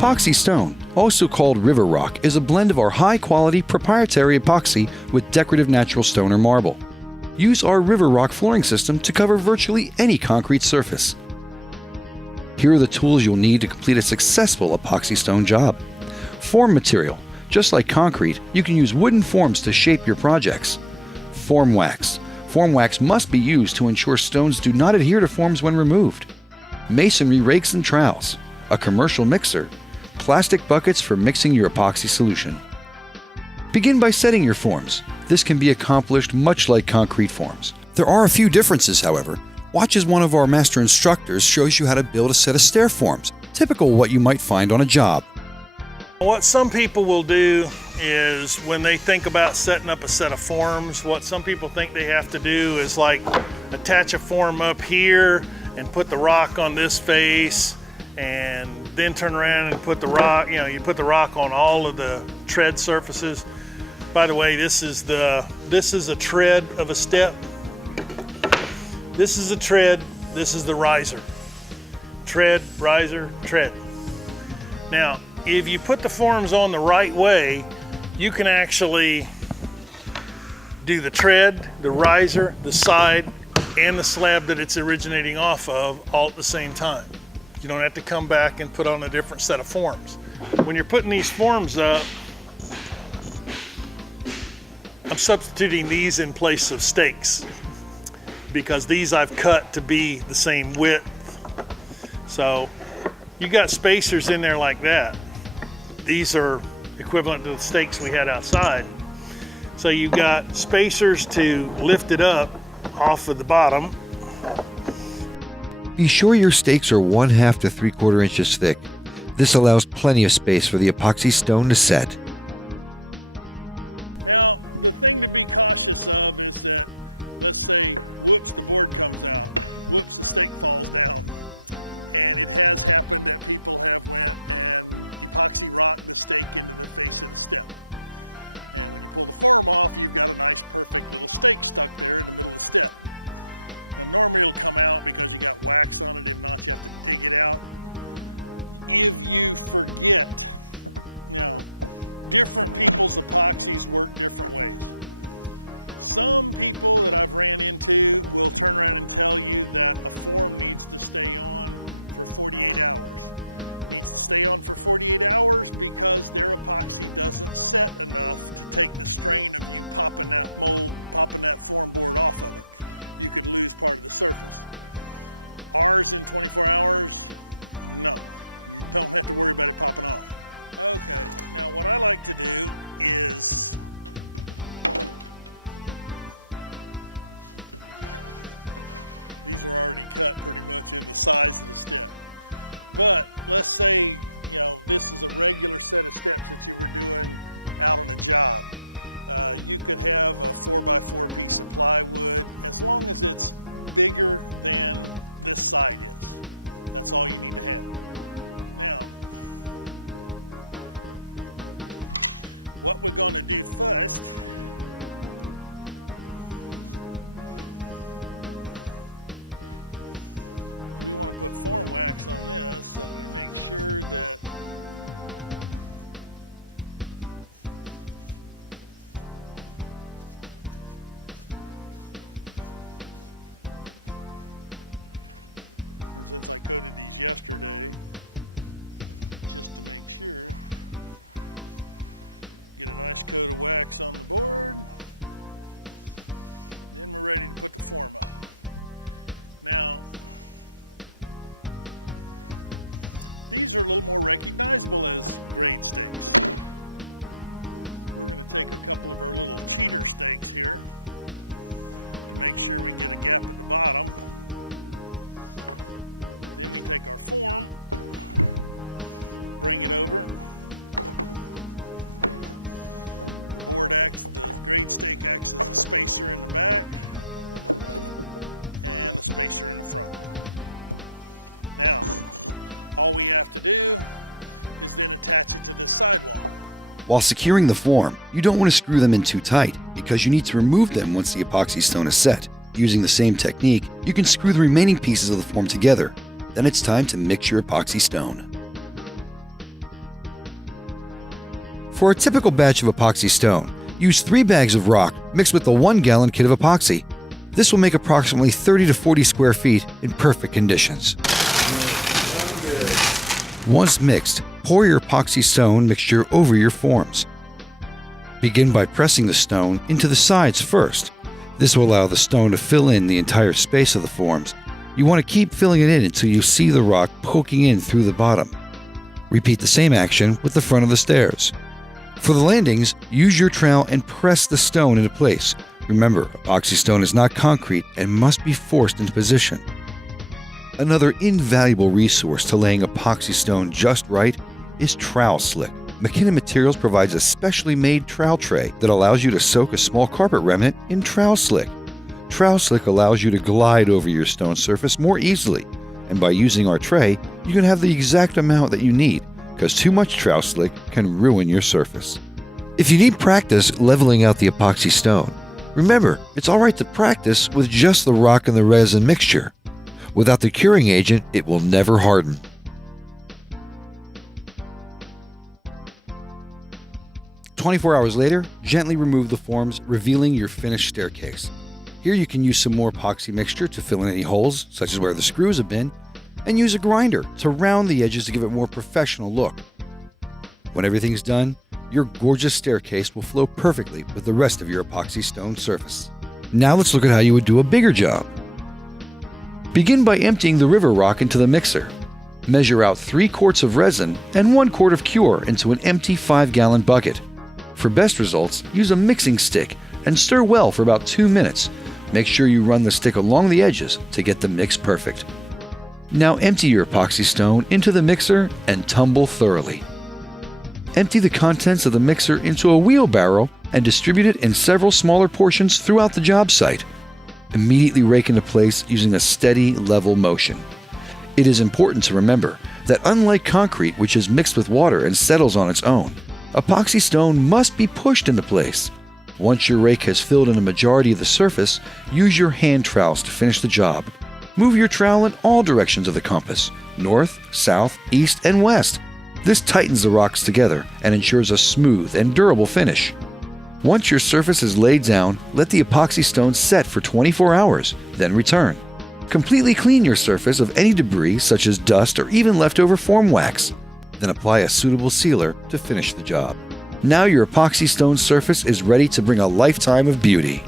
Epoxy stone, also called river rock, is a blend of our high-quality proprietary epoxy with decorative natural stone or marble. Use our river rock flooring system to cover virtually any concrete surface. Here are the tools you'll need to complete a successful epoxy stone job. Form material. Just like concrete, you can use wooden forms to shape your projects. Form wax. Form wax must be used to ensure stones do not adhere to forms when removed. Masonry rakes and trowels. A commercial mixer. Plastic buckets for mixing your epoxy solution. Begin by setting your forms. This can be accomplished much like concrete forms. There are a few differences, however. Watch as one of our master instructors shows you how to build a set of stair forms, typical of what you might find on a job. What some people will do is when they think about setting up a set of forms, what some people think they have to do is like attach a form up here and put the rock on this face and then turn around and put the rock, you put the rock on all of the tread surfaces. By the way, this is a tread of a step. This is a tread, this is the riser. Tread, riser, tread. Now, if you put the forms on the right way, you can actually do the tread, the riser, the side, and the slab that it's originating off of all at the same time. You don't have to come back and put on a different set of forms. When you're putting these forms up, I'm substituting these in place of stakes because these I've cut to be the same width. So you got spacers in there like that. These are equivalent to the stakes we had outside. So you've got spacers to lift it up off of the bottom. Be sure your stakes are 1/2 to 3/4 inches thick. This allows plenty of space for the epoxy stone to set. While securing the form, you don't want to screw them in too tight because you need to remove them once the epoxy stone is set. Using the same technique, you can screw the remaining pieces of the form together. Then it's time to mix your epoxy stone. For a typical batch of epoxy stone, use 3 bags of rock mixed with the 1-gallon kit of epoxy. This will make approximately 30 to 40 square feet in perfect conditions. Once mixed, pour your epoxy stone mixture over your forms. Begin by pressing the stone into the sides first. This will allow the stone to fill in the entire space of the forms. You want to keep filling it in until you see the rock poking in through the bottom. Repeat the same action with the front of the stairs. For the landings, use your trowel and press the stone into place. Remember, epoxy stone is not concrete and must be forced into position. Another invaluable resource to laying epoxy stone just right is trowel slick. McKinnon Materials provides a specially made trowel tray that allows you to soak a small carpet remnant in trowel slick. Trowel slick allows you to glide over your stone surface more easily, and by using our tray, you can have the exact amount that you need, because too much trowel slick can ruin your surface. If you need practice leveling out the epoxy stone, remember, it's alright to practice with just the rock and the resin mixture. Without the curing agent, it will never harden. "24 hours later, gently remove the forms, revealing your finished staircase. Here you can use some more epoxy mixture to fill in any holes, such as where the screws have been, and use a grinder to round the edges to give it a more professional look. When everything's done, your gorgeous staircase will flow perfectly with the rest of your epoxy stone surface. Now let's look at how you would do a bigger job. Begin by emptying the river rock into the mixer. Measure out 3 quarts of resin and 1 quart of cure into an empty 5-gallon bucket. For best results, use a mixing stick and stir well for about 2 minutes. Make sure you run the stick along the edges to get the mix perfect. Now empty your epoxy stone into the mixer and tumble thoroughly. Empty the contents of the mixer into a wheelbarrow and distribute it in several smaller portions throughout the job site. Immediately rake into place using a steady, level motion. It is important to remember that unlike concrete, which is mixed with water and settles on its own, epoxy stone must be pushed into place. Once your rake has filled in a majority of the surface, use your hand trowels to finish the job. Move your trowel in all directions of the compass, north, south, east, and west. This tightens the rocks together and ensures a smooth and durable finish. Once your surface is laid down, let the epoxy stone set for 24 hours, then return. Completely clean your surface of any debris such as dust or even leftover form wax. Then apply a suitable sealer to finish the job. Now your epoxy stone surface is ready to bring a lifetime of beauty.